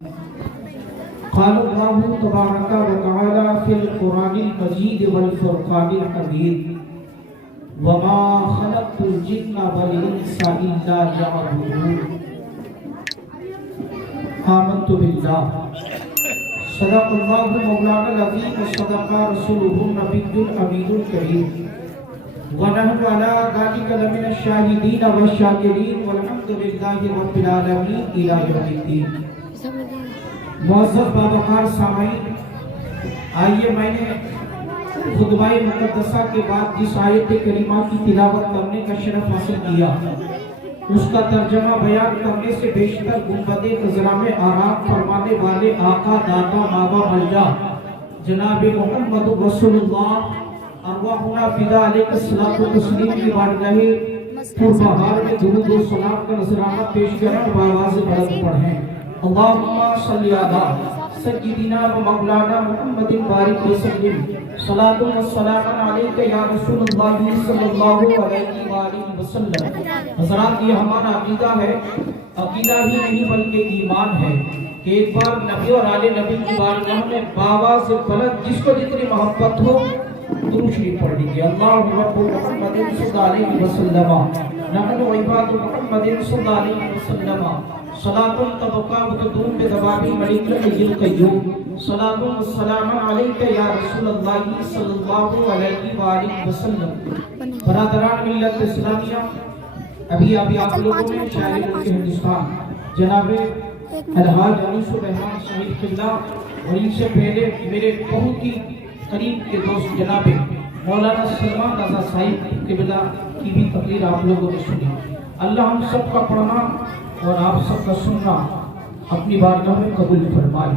قال الله تبارك وتعالى في القرآن المجيد والفرقان الحميد وما خلقت الجن والإنس إلا ليعبدون آمنت بالله صدق الله مولانا العظيم وصدق رسوله النبي الأمين الكريم ونحن على ذلك لمن الشاهدين والشاكرين والحمد لله رب العالمين إلى يوم الدين. معزز باوقار سامعین، آئیے میں نے خطبہ مقدسہ کے بعد جس آیت کریمہ کی تلاوت کرنے کا شرف حاصل کیا، اس کا ترجمہ بیان کرنے سے بیشتر گنبد خضرا میں آرام فرمانے والے آقا داتا بابا ملجا جناب محمد رسول اللہ ارواحنا فدا علیہ الصلوۃ والتسلیم کی بارگاہ پربہار میں درود و سلام کا نذرانہ پیش کریں، بآواز بلند پڑھیں. اللہم صلی علی سیدنا و مولانا محمد بارک وسلم صلاۃ و سلام علیک یا رسول اللہ صلی اللہ علیہ وآلہ وسلم. حضرات، یہ ہمارا عقیدہ ہے، عقیدہ ہی نہیں بلکہ ایمان ہے کہ ایک بار نبی اور آل نبی کی بارگاہ میں بآواز بلند جس کو جتنی محبت ہو درود شریف پڑھ لیجیے. اللہم رب محمد صلی اللہ علیہ وسلم نحن عباد محمد صلی اللہ علیہ وسلم صلاۃ تبقى وتدوم بدوام ملک الحی القیوم صلاۃ والسلام علیک یا رسول اللہ صلی اللہ علیہ وآلہ وسلم. برادران ملت اسلامیہ، ابھی آپ لوگوں نے شاعر ملک ہندوستان جناب الحاج انیس الرحمن صاحب قبلہ اور ان سے پہلے میرے بہت ہی قریب کے دوست جناب مولانا سلمان رضا صاحب قبلہ کی بھی تقریر آپ لوگوں نے سنی. اللہ ہم سب کا پڑھنا اور آپ سب کا سننا اپنی بارگاہ میں قبول فرمائے،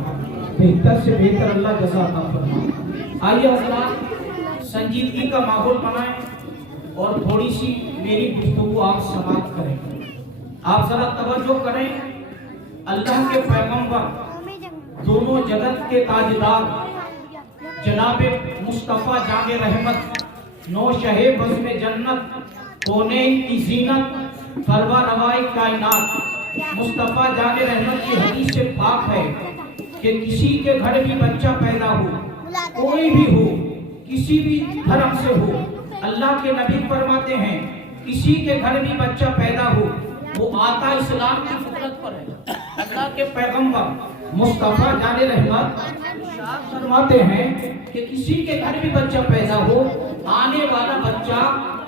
بہتر سے بہتر اللہ جزا عطا فرمائے. آئیے حضرات، سنجیدگی کا ماحول بنائیں اور تھوڑی سی میری گفتگو آپ سماعت کریں. آپ ذرا توجہ کریں. اللہ کے پیغمبر، دونوں جگت کے تاجدار جناب مصطفیٰ جام رحمت، نو شہ بزم جنت، کونین کی زینت، فروا روائے کائنات، مصطفیٰ جان رحمت کی حدیث سے پاک ہے کہ کسی کے گھر بھی بچہ پیدا ہو، کوئی بھی ہو، کسی بھی دھرم سے ہو، اللہ کے نبی فرماتے ہیں کسی کے گھر بھی بچہ پیدا ہو وہ آتا اسلام کی فطرت پر ہے. اللہ کے پیغمبر مصطفیٰ جان رحمت فرماتے ہیں کہ کسی کے گھر بھی بچہ پیدا ہو، آنے والا بچہ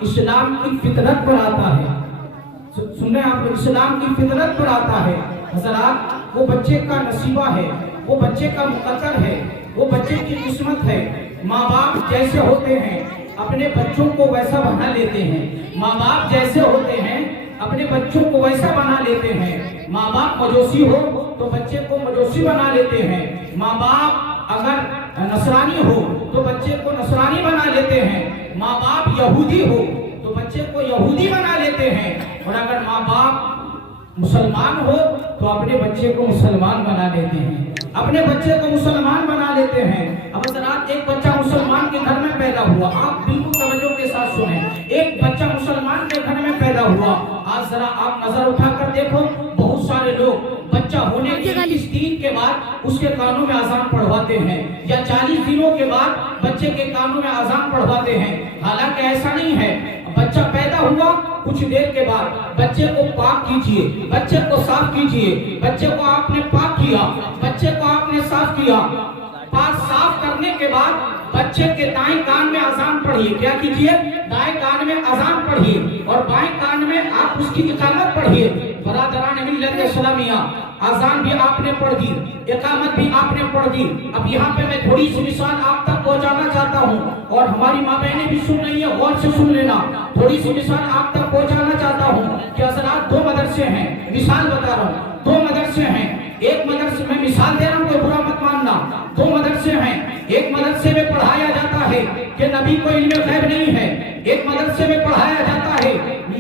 اسلام کی فطرت پر آتا ہے. سنیں آپ، اسلام کی فطرت پر آتا ہے. حضرات، وہ بچے کا نصیبہ ہے، وہ بچے کا مقدر ہے، وہ بچے کی قسمت ہے. ماں باپ جیسے ہوتے ہیں اپنے بچوں کو ویسا بنا لیتے ہیں. ماں باپ جیسے ہوتے ہیں اپنے بچوں کو ویسا بنا لیتے ہیں. ماں باپ مجوسی ہو تو بچے کو مجوسی بنا لیتے ہیں. ماں باپ اگر نصرانی ہو تو بچے کو نصرانی بنا لیتے ہیں. ماں باپ یہودی ہو تو بچے کو یہودی بنا لیتے ہیں. اور اگر ماں باپ مسلمان ہو تو اپنے بچے کو مسلمان بنا لیتے ہیں، اپنے بچے کو مسلمان بنا لیتے ہیں. اب حضرات، ایک بچہ مسلمان کے گھر میں پیدا ہوا. آپ بالکل توجہ کے ساتھ سنیں. ایک بچہ مسلمان کے گھر میں پیدا ہوا. آج ذرا آپ نظر اٹھا کر دیکھو، بہت سارے لوگ بچہ ہونے کے 21 دن کے بعد اس کے کانوں میں اذان پڑھواتے ہیں، یا 40 دنوں کے بعد بچے کے کانوں میں اذان پڑھواتے ہیں. حالانکہ ایسا نہیں ہے. بچہ پیدا ہوا کچھ دیر کے بعد بچے کو پاک کیجئے، بچے کو صاف کیجئے. بچے کو آپ نے پاک کیا، بچے کو آپ نے صاف کیا. پاک صاف کرنے کے بعد بچے کے دائیں کان میں اذان پڑھیے. کیا کیجئے؟ دائیں کان میں اذان پڑھیے اور بائیں کان میں آپ اس کی اقامت پڑھیے. برادران ملت اسلامیہ، اذان بھی آپ نے پڑھ دی، اقامت بھی آپ نے پڑھ دی. اب یہاں پہ میں تھوڑی سی مثال آپ تک پہنچانا چاہتا ہوں اور ہماری ماں بہنیں بھی سن رہی ہیں، غور سے سن لینا. تھوڑی سی مثال آپ تک پہنچانا چاہتا ہوں کہ حضرات، 2 مدرسے ہیں. مثال بتا رہا ہوں، 2 مدرسے ہیں. ایک مدرسے میں مثال دے رہا ہوں، کوئی برا مت ماننا. 2 مدرسے ہیں. ایک مدرسے میں پڑھایا جاتا ہے کہ نبی کو علم غیب نہیں ہے. ایک مدرسے میں پڑھایا جاتا ہے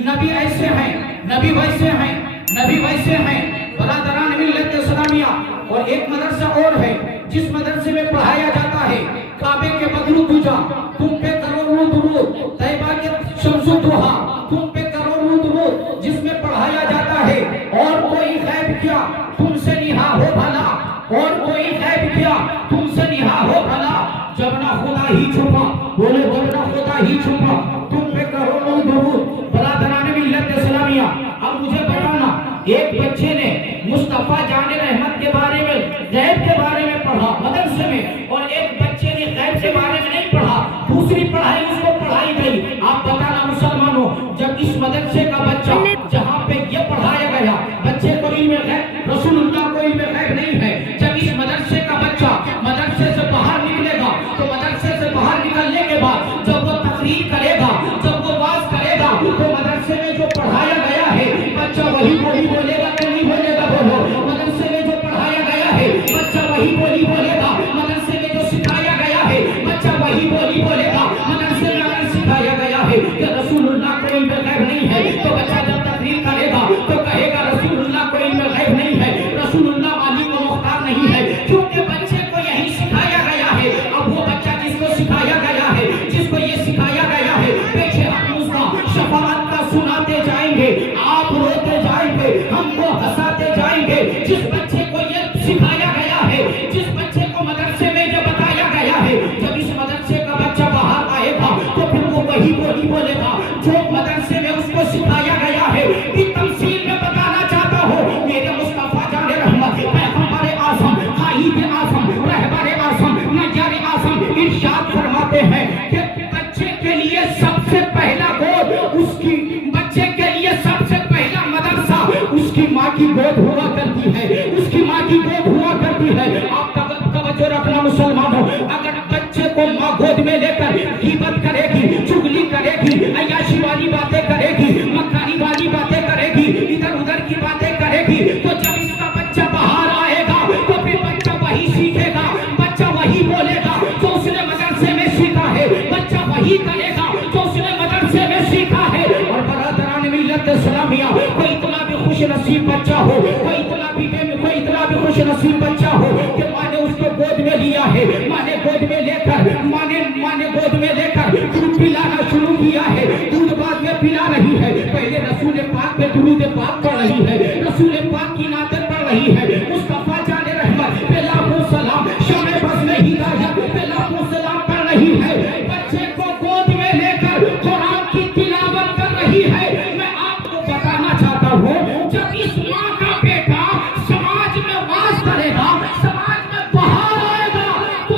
نبی ایسے ہیں، نبی ویسے ہیں، نبی ویسے ہیں. برادران ملت اسلامیہ، اور ایک مدرسہ اور ہے جس مدرسے میں پڑھایا جاتا ہے کعبے کے بدرو دوجا تم پہ کروڑوں درود، طیبہ کے شمس و ضحیٰ تم پہ کروڑوں درود، جس میں پڑھایا جاتا ہے اور کوئی غیب کیا تم سے نہا ہو بھلا اور کوئی غیب کیا تم سے نہا ہو بھلا جب نہ خدا ہی چھپا بولے ورنہ خدا ہی چھپا تم پہ کروڑوں درود برادران ملت اسلامیہ اب مجھے بتانا ایک بچے نے مصطفیٰ جان رحمت کے بارے میں غیب کے بارے میں پڑھا مدرسے میں اور ایک بچے نے غیب کے بارے میں نہیں پڑھا دوسری پڑھائی اس کو پڑھائی گئی آپ بتانا مسلمانوں جب اس مدرسے کا بچہ جہاں پہ یہ پڑھایا گیا بچے کو علم غیب رسول اللہ کو علم غیب نہیں ہے جب اس مدرسے کا بچہ مدرسے سے باہر نکلے گا تو مدرسے سے باہر نکلنے کے بعد جب وہ تقریر کرے گا جب وہ واز کرے گا تو مدرسے میں جو پڑھایا گیا ہے بچہ وہی بولے گا کہ نہیں بولے گا بولو مدرسے میں جو پڑھایا گیا ہے بچہ وہی بولے گا مدرسے میں جو سکھایا گیا ہے بچہ وہی بولے گا مدرسے میں اگر سکھایا گیا ہے کہ رسول اللہ کو علم غیب نہیں ہے تو بچہ جب تقریر کرے گا تو کہے گا رسول اللہ کو علم غیب نہیں ہے رسول اللہ مالک و مختار نہیں ہے کیونکہ بچے کو یہی سکھایا گیا ہے اب وہ بچہ جس کو سکھایا گیا ہے جس کو یہ سکھایا گیا ہے پیچھے ہم اس کا شفاعت کا سناتے جائیں گے آپ روتے جائیں گے ہم کو ہنساتے جائیں گے جس بچے کو یہ سکھایا گیا ہے جس بچے کو مدرسے میں یہ بتایا گیا ہے جب اس مدرسے کا بچہ باہر آئے گا تو پھر وہ وہی بولے گا جو مدرسے میں اس کو سکھایا گیا ہے کہ تمثیل میں بتانا چاہتا ہو میرے مصطفیٰ جان رحمت پیغمبر اعظم قائد اعظم رہبر اعظم نجار اعظم ارشاد فرماتے ہیں کہ بچے کے لیے سب سے پہلا گود اس کی بچے کے لیے سب سے پہلا مدرسہ اس کی ماں کی گود ہوا کرتی ہے اس کی ماں کی گود ہوا کرتی ہے آپ توجہ رکھنا مسلمانوں اگر بچے کو ماں گود میں لے کر غیبت کرے گی چغلی کرے گی عیاشی والی باتیں کرے گی مکاری والی باتیں کرے گی ادھر ادھر کی باتیں کرے گی تو جب اس کا بچہ باہر آئے گا تو پھر بچہ وہی سیکھے گا بچہ وہی بولے گا جو اس نے مدرسے میں سیکھا ہے بچہ وہی کرے گا جو اس نے مدرسے میں سیکھا ہے اور برادران ملت اسلامیہ کوئی اتنا بھی خوش نصیب بچہ ہو کوئی اتنا بھی خوش نصیب بچہ ہو کہ ماں نے اس کو گود میں لیا ہے ماں نے گود میں لے کر ماں نے گود میں لے کر دودھ پلانا شروع کیا ہے دودھ بعد میں پلا رہی ہے پہلے رسول پاک پہ درود پاک پڑھ رہی ہے رسول پاک کی نعتیں پڑھ رہی ہے مصطفیٰ جان رحمت پہ لاکھوں سلام شمع بز میں ہدایت پہ لاکھوں سلام پڑھ رہی ہے بچے کو گود میں لے کر قرآن کی تلاوت کر رہی ہے میں آپ کو بتانا چاہتا ہوں جب اس ماں کا بیٹا سماج میں واز کرے گا سماج میں باہر آئے گا تو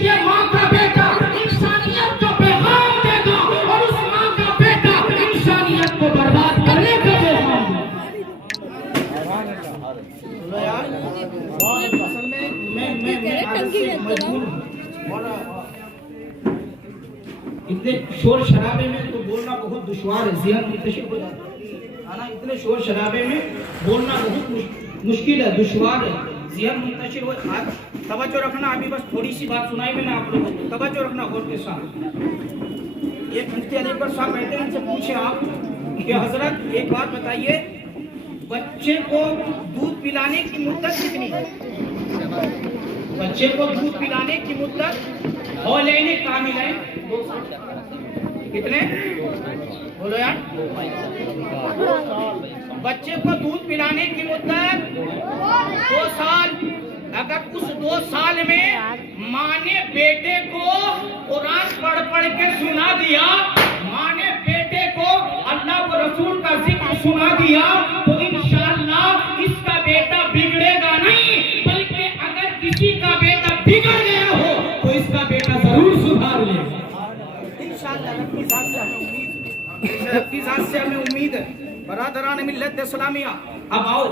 یہ ماں کا بیٹا انسانیت کا پیغام دے گا اور اس ماں کا بیٹا انسانیت کو برباد کرنے کا پیغام اتنے شور شرابے میں تو بولنا بہت دشوار ہے ذہن منتشر ہو جاتا ہے نا اتنے شور شرابے میں بولنا بہت مشکل ہے دشوار ہے ذہن منتشر ہو توجہ رکھنا ابھی بس تھوڑی سی بات سنائی میں نے آپ لوگوں کو توجہ رکھنا غور کے ساتھ ایک مفتی علی اکبر صاحب کہتے ہیں ان سے پوچھیں آپ کہ حضرت ایک بات بتائیے بچے کو دودھ پلانے کی مدت کتنی ہے بچے کو دودھ پلانے کی مدت حولین کاملین کتنے بولو یار بچے کو دودھ پلانے کی مدت 2 سال اگر اس 2 سال میں ماں نے بیٹے کو قرآن پڑھ کے سنا دیا ماں نے بیٹے کو اللہ و رسول کا ذکر سنا دیا تو انشاءاللہ اس کا بیٹا بگڑے گا نہیں بلکہ اگر کسی کا بیٹا بگڑ گیا ہو تو اس کا بیٹا ضرور سدھار لے انشاءاللہ رب کی ذات سے ہمیں امید ہے برادران ملت اسلامیہ اب آؤ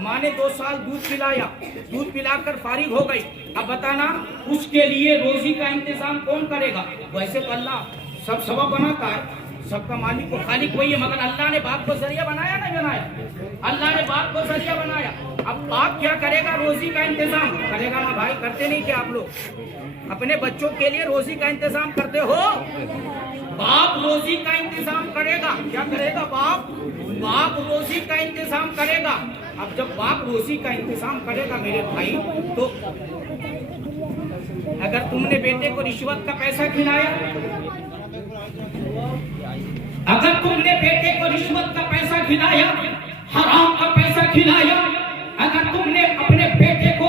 ماں نے 2 سال دودھ پلایا دودھ پلا کر فارغ ہو گئی اب بتانا اس کے لیے روزی کا انتظام کون کرے گا ویسے تو اللہ سب سبب بناتا ہے سب کا مالک و خالق وہی ہے مگر اللہ نے باپ کو ذریعہ بنایا نہیں بنایا اللہ نے باپ کو ذریعہ بنایا اب باپ کیا کرے گا روزی کا انتظام کرے گا نا بھائی کرتے نہیں کیا آپ لوگ اپنے بچوں کے لیے روزی کا انتظام کرتے ہو باپ روزی کا انتظام کرے گا کیا کرے گا باپ روزی کا انتظام کرے گا اب جب باپ روزی کا انتظام کرے گا میرے بھائی تو اگر تم نے بیٹے کو رشوت کا پیسہ کھلایا اگر تم نے بیٹے کو رشوت کا پیسہ کھلایا حرام کا پیسہ کھلایا اگر تم نے اپنے بیٹے کو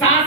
7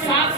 7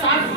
7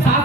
7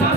7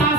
7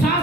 7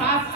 7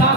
7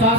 7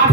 8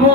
9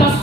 10